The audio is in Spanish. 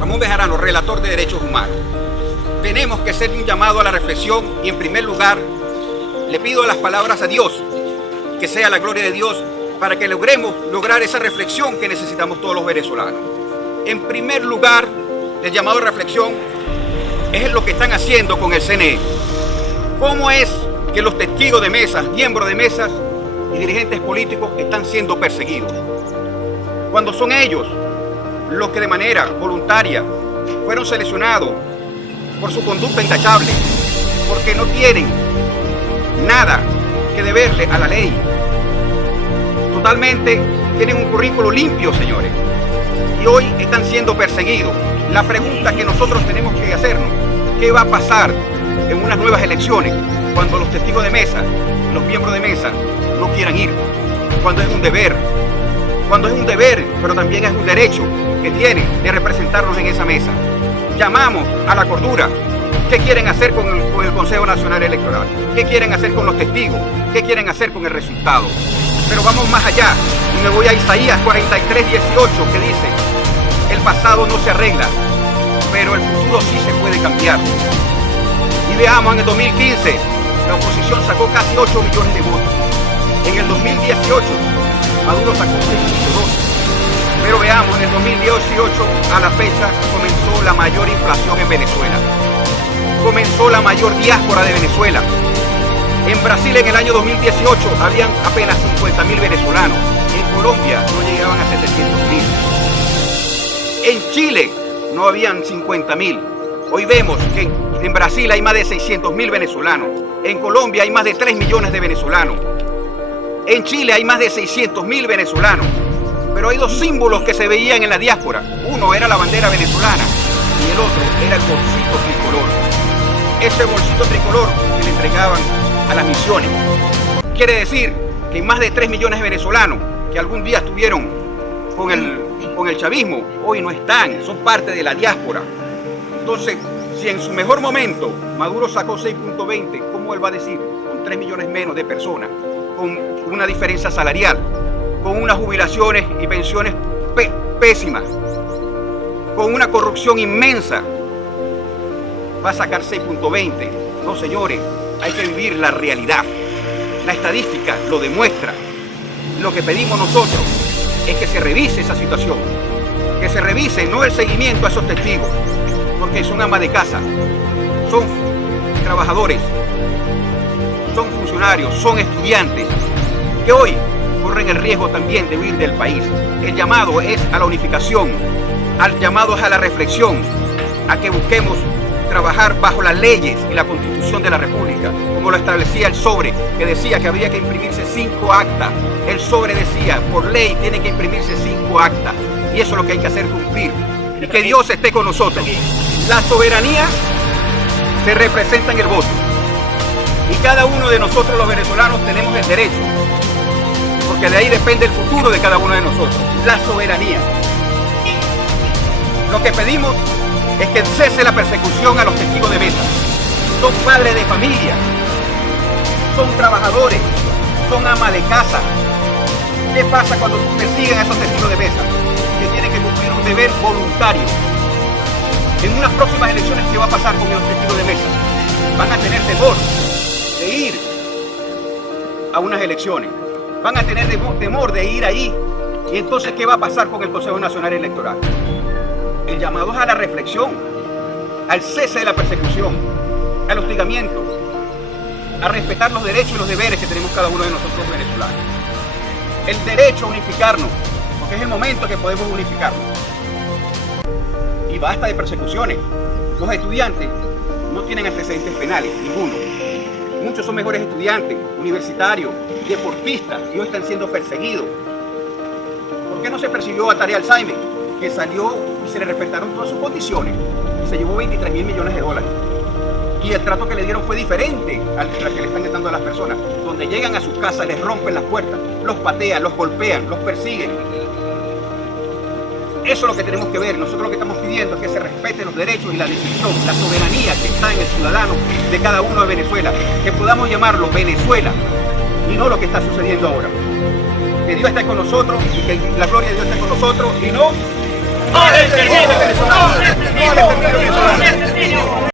Ramón Bejarano, relator de Derechos Humanos. Tenemos que hacer un llamado a la reflexión y, en primer lugar, le pido las palabras a Dios, que sea la gloria de Dios, para que logremos lograr esa reflexión que necesitamos todos los venezolanos. En primer lugar, el llamado a reflexión es lo que están haciendo con el CNE. ¿Cómo es que los testigos de mesas, miembros de mesas y dirigentes políticos están siendo perseguidos? Cuando son ellos los que de manera voluntaria fueron seleccionados por su conducta intachable, porque no tienen nada que deberle a la ley. Totalmente tienen un currículo limpio, señores, y hoy están siendo perseguidos. La pregunta que nosotros tenemos que hacernos: ¿qué va a pasar en unas nuevas elecciones cuando los testigos de mesa, los miembros de mesa, no quieran ir? Cuando es un deber, pero también es un derecho que tienen de representarnos en esa mesa. Llamamos a la cordura. ¿Qué quieren hacer con el Consejo Nacional Electoral? ¿Qué quieren hacer con los testigos? ¿Qué quieren hacer con el resultado? Pero vamos más allá, y me voy a Isaías 43:18, que dice: el pasado no se arregla, pero el futuro sí se puede cambiar. Y veamos, en el 2015, la oposición sacó casi 8 millones de votos. En el 2018, Maduro sacó 6.2. Pero veamos, en el 2018, a la fecha, comenzó la mayor inflación en Venezuela. Comenzó la mayor diáspora de Venezuela. En Brasil, en el año 2018, habían apenas 50.000 venezolanos. En Colombia no llegaban a 700.000. En Chile no habían 50.000. Hoy vemos que en Brasil hay más de 600.000 venezolanos. En Colombia hay más de 3 millones de venezolanos. En Chile hay más de 600.000 venezolanos. Pero hay dos símbolos que se veían en la diáspora. Uno era la bandera venezolana y el otro era el bolsito tricolor. Ese bolsito tricolor que le entregaban a las misiones. Quiere decir que más de 3 millones de venezolanos que algún día estuvieron con el chavismo, hoy no están, son parte de la diáspora. Entonces, si en su mejor momento Maduro sacó 6.20, ¿cómo él va a decir? Con 3 millones menos de personas, con una diferencia salarial, con unas jubilaciones y pensiones pésimas, con una corrupción inmensa, va a sacar 6.20. No, señores, hay que vivir la realidad. La estadística lo demuestra. Lo que pedimos nosotros es que se revise esa situación, que se revise no el seguimiento a esos testigos, porque son amas de casa, son trabajadores, son funcionarios, son estudiantes, que hoy corren el riesgo también de huir del país. El llamado es a la unificación, al llamado es a la reflexión, a que busquemos trabajar bajo las leyes y la Constitución de la República, como lo establecía el sobre, que decía que había que imprimirse 5 actas. El sobre decía, por ley tienen que imprimirse 5 actas, y eso es lo que hay que hacer cumplir. Y que Dios esté con nosotros. La soberanía se representa en el voto, y cada uno de nosotros los venezolanos tenemos el derecho, porque de ahí depende el futuro de cada uno de nosotros, la soberanía. Lo que pedimos es que cese la persecución a los testigos de mesa. Son padres de familia, son trabajadores, son amas de casa. ¿Qué pasa cuando persiguen a esos testigos de mesa? Que tienen que cumplir un deber voluntario. En unas próximas elecciones, ¿qué va a pasar con los testigos de mesa? Van a tener temor de ir a unas elecciones. Van a tener temor de ir ahí. Y entonces, ¿qué va a pasar con el Consejo Nacional Electoral? El llamado es a la reflexión, al cese de la persecución, al hostigamiento, a respetar los derechos y los deberes que tenemos cada uno de nosotros venezolanos. El derecho a unificarnos, porque es el momento que podemos unificarnos. Y basta de persecuciones. Los estudiantes no tienen antecedentes penales, ninguno. Muchos son mejores estudiantes, universitarios, deportistas, y hoy están siendo perseguidos. ¿Por qué no se persiguió a Tarea Alzheimer, que salió y se le respetaron todas sus condiciones y se llevó 23.000 millones de dólares? Y el trato que le dieron fue diferente al que le están dando a las personas, donde llegan a sus casas, les rompen las puertas, los patean, los golpean, los persiguen. Eso es lo que tenemos que ver. Nosotros lo que estamos pidiendo es que se respeten los derechos y la decisión, la soberanía que está en el ciudadano de cada uno de Venezuela, que podamos llamarlo Venezuela y no lo que está sucediendo ahora. Que Dios esté con nosotros y que la gloria de Dios esté con nosotros y no...